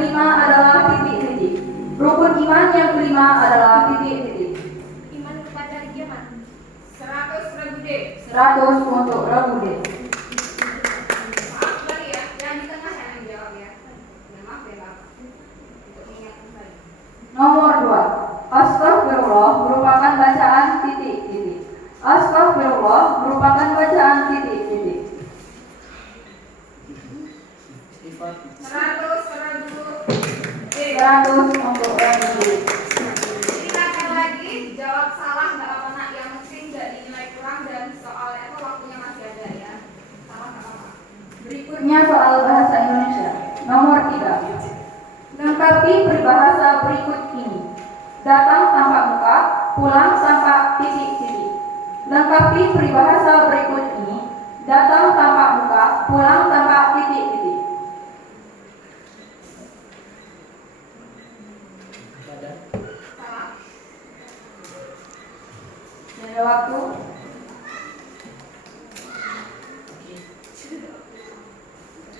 kelima adalah titik-titik. Rukun iman yang kelima adalah titik-titik. Iman kepada hari kiamat. 100 Rabu D. 100 untuk Rabu D. Maaf kembali ya, yang di tengah yang jawab ya. Maaf ya Pak, untuk mengingatkan saya. Nomor 2. Astagfirullah merupakan bacaan titik-titik. Astagfirullah merupakan bacaan titik-titik. 100 Rabu D. 100 untuk Rabu D. Silakan lagi, jawab salah nggak apa-apa nak, yang penting nggak dinilai kurang dan soalnya itu waktunya masih ada ya. Salah nggak apa-apa. Berikutnya soal bahasa Indonesia. Nomor 3. Lengkapi peribahasa berikut ini. Datang tanpa muka, pulang tanpa titik-titik. Lengkapi peribahasa berikut ini. Datang tanpa muka, pulang tanpa titik-titik. Salah. Ada waktu.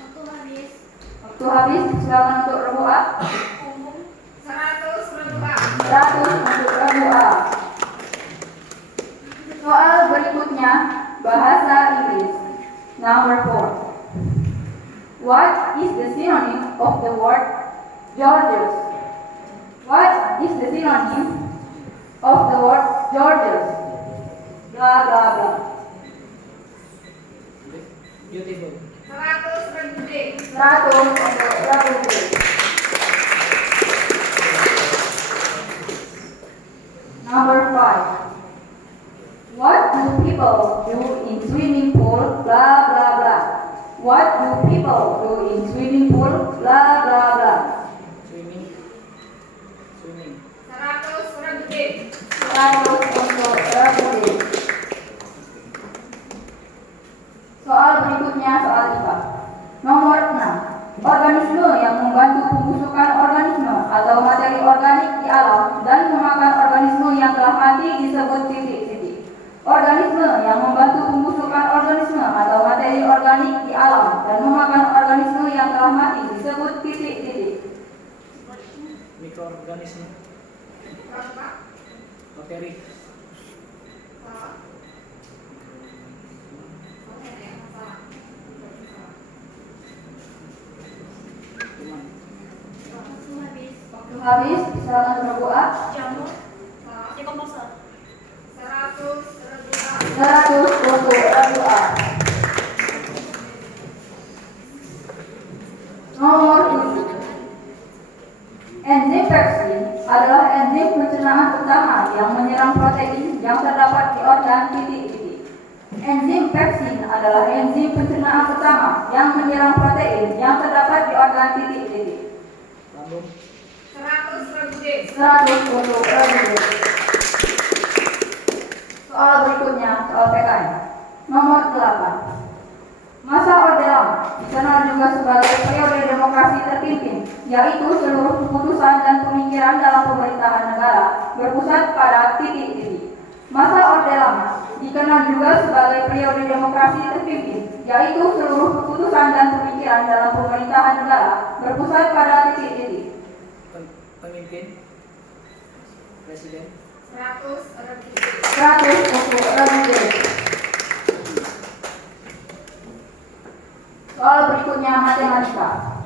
Waktu habis. Waktu habis. Silakan untuk Rabu A. Umum. 100 Rabu A. 100 untuk Rabu A. Soal berikutnya bahasa Inggris. Number 4. What is the synonym of the word gorgeous? What is the synonym of the word gorgeous? Blah blah blah. Beautiful. 100 Rabu D. 100 untuk Rabu D. Number 5. What do people do in swimming pool? Blah blah blah. What do people do in swimming pool? Blah blah blah. Swimming. 100 Rabu D. 100 untuk Rabu D. Soal berikutnya soal IPA. Nomor 6. Organisme yang membantu pembusukan organisme atau materi organik di alam dan memakan organisme yang telah mati disebut titik-titik. Organisme yang membantu pembusukan organisme atau materi organik di alam dan memakan organisme yang telah mati disebut titik-titik. Mikroorganisme. Berapa Pak? Bakteri. Salah. Oke, ya, salah. Kuman. Waktu habis. Waktu habis, silakan Rabu A. Jamur. Salah. Dekomposer. 100 Rabu A. 100 untuk Rabu A. Nomor 7. Enzim pepsin adalah enzim pencernaan utama yang menyerang protein yang terdapat di organ titik-titik. Enzim pepsin adalah enzim pencernaan utama yang menyerang protein yang terdapat di organ titik-titik. Lambung. 100 Rabu D. 100 untuk Rabu D. Soal berikutnya, soal PKN. Nomor 8. Masa Orde Lama dikenal juga sebagai periode demokrasi terpimpin, yaitu seluruh keputusan dan pemikiran dalam pemerintahan negara berpusat pada titik-titik. Masa Orde Lama dikenal juga sebagai periode demokrasi terpimpin, yaitu seluruh keputusan dan pemikiran dalam pemerintahan negara berpusat pada titik-titik. Pemimpin. Presiden. 100 Rabu D. 100 untuk Rabu D. Soal berikutnya matematika.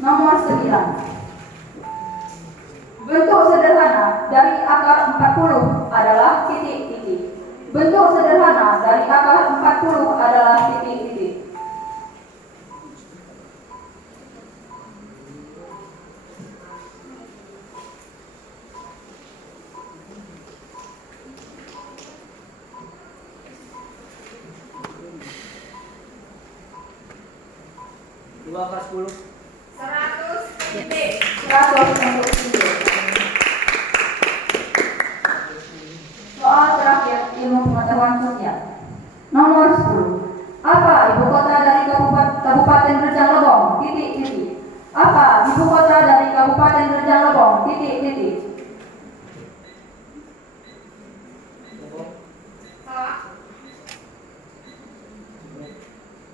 Nomor 9. Bentuk sederhana dari akar 40 adalah titik-titik. Bentuk sederhana dari akar 40 adalah titik-titik. Dua akar 10. 100 D. 100 untuk titik. Soal terakhir ilmu pengetahuan sosial. Nomor 10. Apa ibu kota dari Kabupaten Rejang Lebong? Titik-titik. Apa ibu kota dari Kabupaten Rejang Lebong? Titik-titik. Lebong. Salah.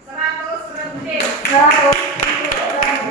100 Rabu D. 100 untuk Rabu.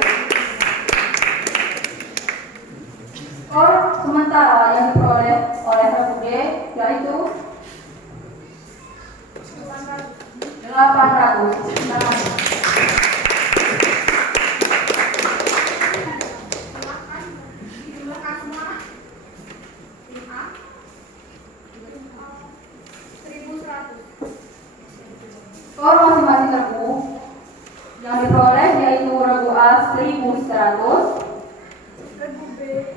Yang diperoleh yaitu regu A 1100,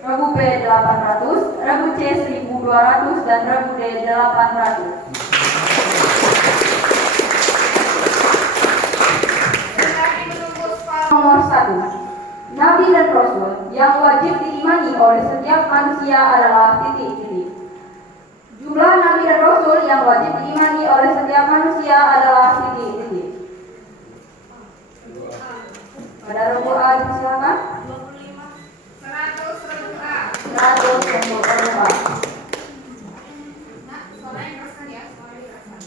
regu B 800, regu C 1200, dan regu D 800. Sembari menunggu skor Nomor 1. Nabi dan Rasul yang wajib diimani oleh setiap manusia adalah titik-titik. Jumlah Nabi dan Rasul yang wajib diimani oleh setiap manusia adalah titik-titik. Pada regu A silakan. 100 regu A. 100 untuk regu A. Nah, suaranya keraskan ya, suaranya keraskan.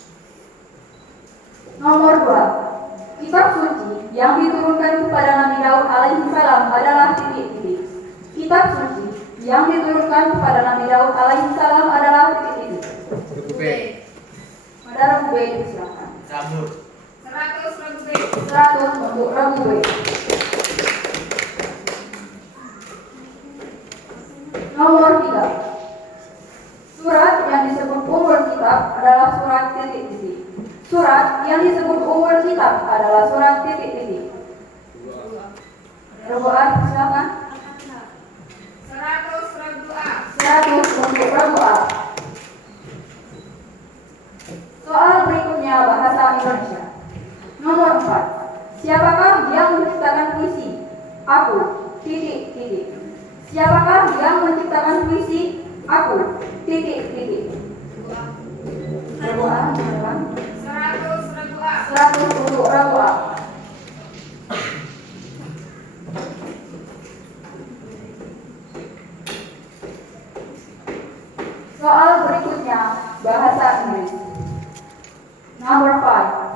Nomor 2. Kitab suci yang diturunkan kepada Nabi Daud alaihi salam adalah titik-titik. Kitab suci yang diturunkan kepada Nabi Daud alaihi salam adalah titik-titik. Regu B. Pada regu B silakan. Zabur. 100 regu B. 100 untuk regu B. Nomor 3. Surat yang disebut ummul kitab adalah surat titik-titik. Surat yang disebut ummul kitab adalah surat titik-titik. Regu A silakan. 100 regu A. 100 untuk regu A. Soal berikutnya bahasa Indonesia. Nomor 4. Siapakah yang menciptakan puisi? Aku. Titik-titik. Siapakah yang menciptakan puisi? Aku. Titik-titik. Regu A silakan. 100 regu A. 100 untuk regu A. Soal berikutnya bahasa Inggris. Number 5.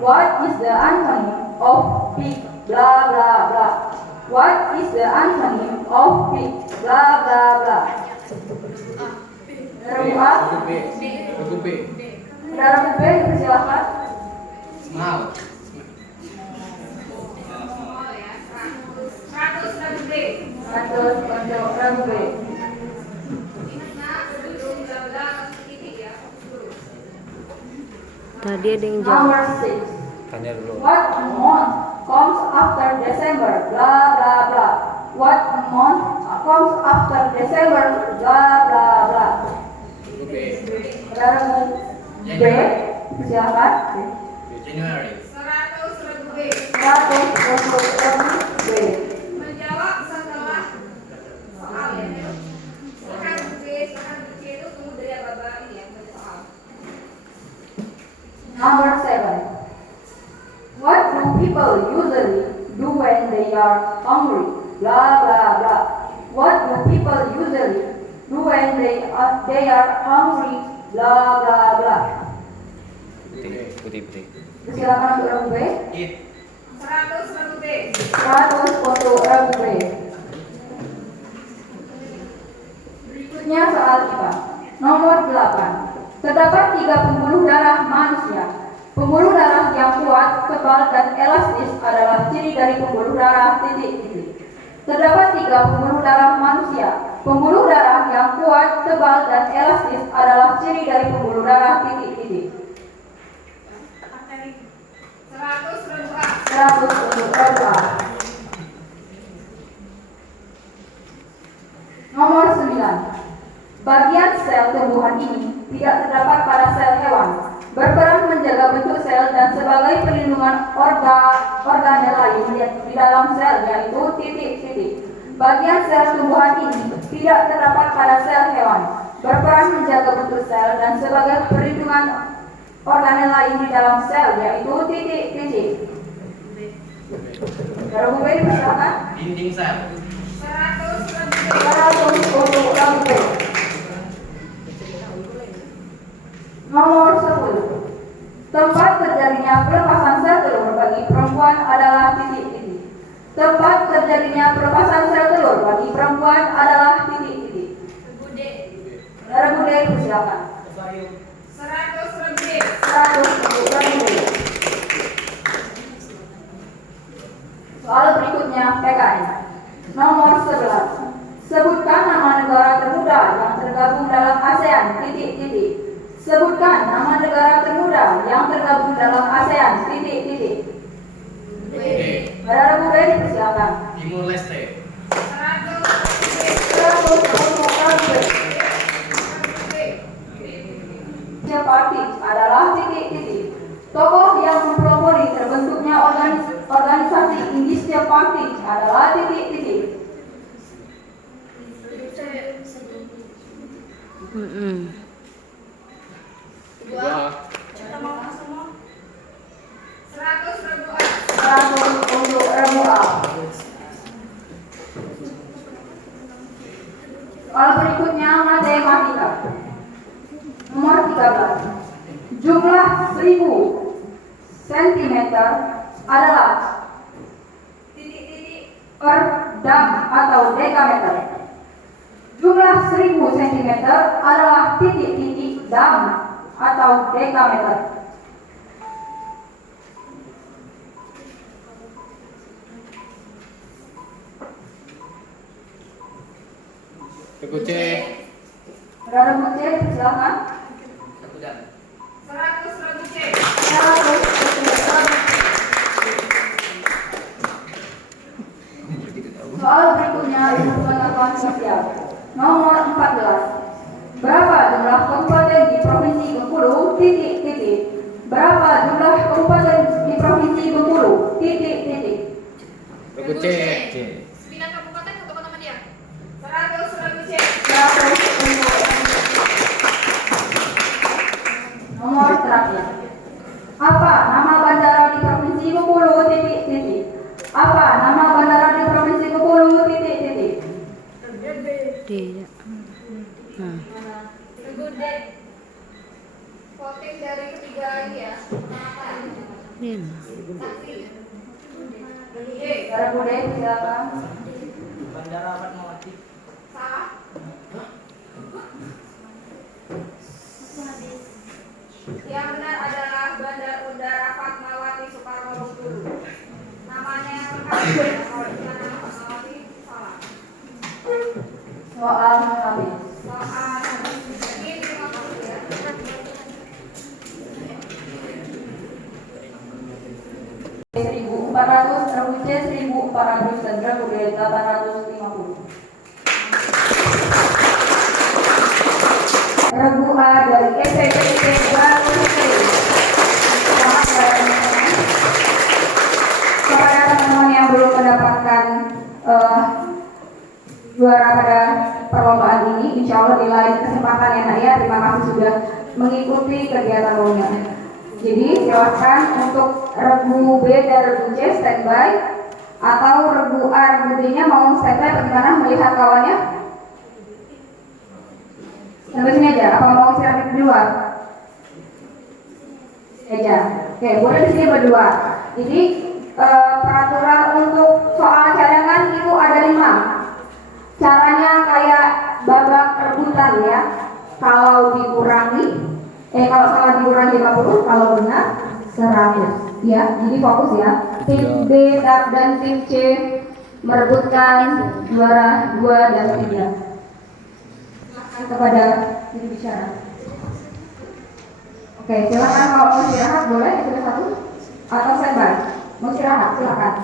What is the antonym of big? Blah blah blah. What is the antonym of big? Blah blah blah. Regu A. Regu B. Regu B. Regu B silakan. Small. Small ya, 100 regu B. 100 untuk regu B. Nah, sebelum bla-bla masuk titik ya, fokus dulu. Tadi ada yang jawab. Number 6. Tanya dulu. What month comes after December? Blah blah blah. What month comes after December? Blah blah blah. Regu B. Regu B, silakan. January. 100 regu B. 100 untuk regu B. Menjawab setelah soal ya. Silakan regu B, silakan regu C itu tunggu dari aba ini ya, baca soal. Number 7. What do people usually do when they are hungry? Blah blah blah. What do people usually do when they are hungry? Blah blah blah. Putih. Silakan untuk regu B. Eat. 100 regu B. 100 untuk regu B. Berikutnya soal IPA. Nomor 8. Terdapat 3 pembuluh darah manusia. Pembuluh darah yang kuat, tebal, dan elastis adalah ciri dari pembuluh darah titik-titik. Terdapat 3 pembuluh darah manusia. Pembuluh darah yang kuat, tebal, dan elastis adalah ciri dari pembuluh darah titik-titik. 100 regu A. 100 untuk regu A. Nomor 9. Bagian sel tumbuhan ini tidak terdapat pada sel hewan, berperan menjaga bentuk sel dan sebagai perlindungan organel lain di dalam sel, yaitu titik-titik. Bagian sel tumbuhan ini tidak terdapat pada sel hewan, berperan menjaga bentuk sel dan sebagai perlindungan organel lain di dalam sel, yaitu titik-titik. Regu B dipersilakan. Dinding sel. 100 regu B. 100 untuk regu B. Nomor 10. Tempat terjadinya pelepasan sel telur bagi perempuan adalah titik-titik. Tempat terjadinya pelepasan sel telur bagi perempuan adalah titik-titik. Regu D. Regu D silakan. 100 regu D. 100 untuk regu D. Soal berikutnya PKN. Nomor 11. Sebutkan nama negara termuda yang tergabung dalam ASEAN titik-titik. Sebutkan nama negara termuda yang tergabung dalam ASEAN titik-titik. B. Saudara Bu Beni persilakan. Timur Leste. 100 untuk Rabu B. Party adalah titik-titik. Tokoh yang mempelopori terbentuknya organisasi Indische Party adalah titik-titik. Dua. 100 Rabu A. 100 untuk Rabu A. Soal berikutnya matematika. Nomor 13. Jumlah 1000 cm adalah Titik-titik. per dam atau dekameter. Jumlah 1000 cm adalah titik-titik dam atau dekameter. Buku C. Saudara Bu C, silakan. Satu dan. 100 Rabu C. 100 untuk Rabu. Soal berikutnya ilmu pengetahuan sosial. Nomor 14. Berapa jumlah kabupaten di Provinsi Bengkulu? Titik-titik. Berapa jumlah kabupaten di Provinsi Bengkulu? Titik-titik. Buku C. 9 kabupaten untuk kota Madiun. 100 Rabu C. 100 untuk nomor terakhir. Apa nama bandara di Provinsi Bengkulu? Titik-titik. Apa nama bandara di Provinsi Bengkulu? Titik-titik. Tidak. Rabu D. Voting dari ketiga lagi ya. Kenapa? Dia. Saksi. Rabu D. Saudara Bu D, silakan. Bandara Fatmawati. Salah. Yang benar adalah Bandar Udara Fatmawati Soekarno Bengkulu. Namanya yang lengkap kalau bukan nama Fatmawati salah. Soal habis. Soal ini 50 ya. $1.400, Rabu C 1.400 dan Rabu D 850. Rabu A dari SPPIP Baru C. Selamat teman-teman. Kepada teman-teman yang belum mendapatkan juara pada perlombaan ini, insya Allah di lain kesempatan ya Nak ya. Terima kasih sudah mengikuti kegiatan lomba. Jadi silakan untuk Regu B dan Regu C standby, atau Regu A, Regu D nya mau standby bagaimana melihat kawannya? Sampai sini aja, apa mau istirahat di luar? Aja. Oke, boleh di sini berdua. Jadi peraturan untuk soal cadangan itu ada 5. Caranya kayak babak rebutan ya. Kalau salah dikurangi 50, kalau benar 100 ya. Jadi fokus ya. Tim B dan tim C merebutkan juara 2 dan 3. Kepada juru bicara. Oke, silakan kalau mau istirahat boleh sudah 1 atau standby. Mau istirahat silakan.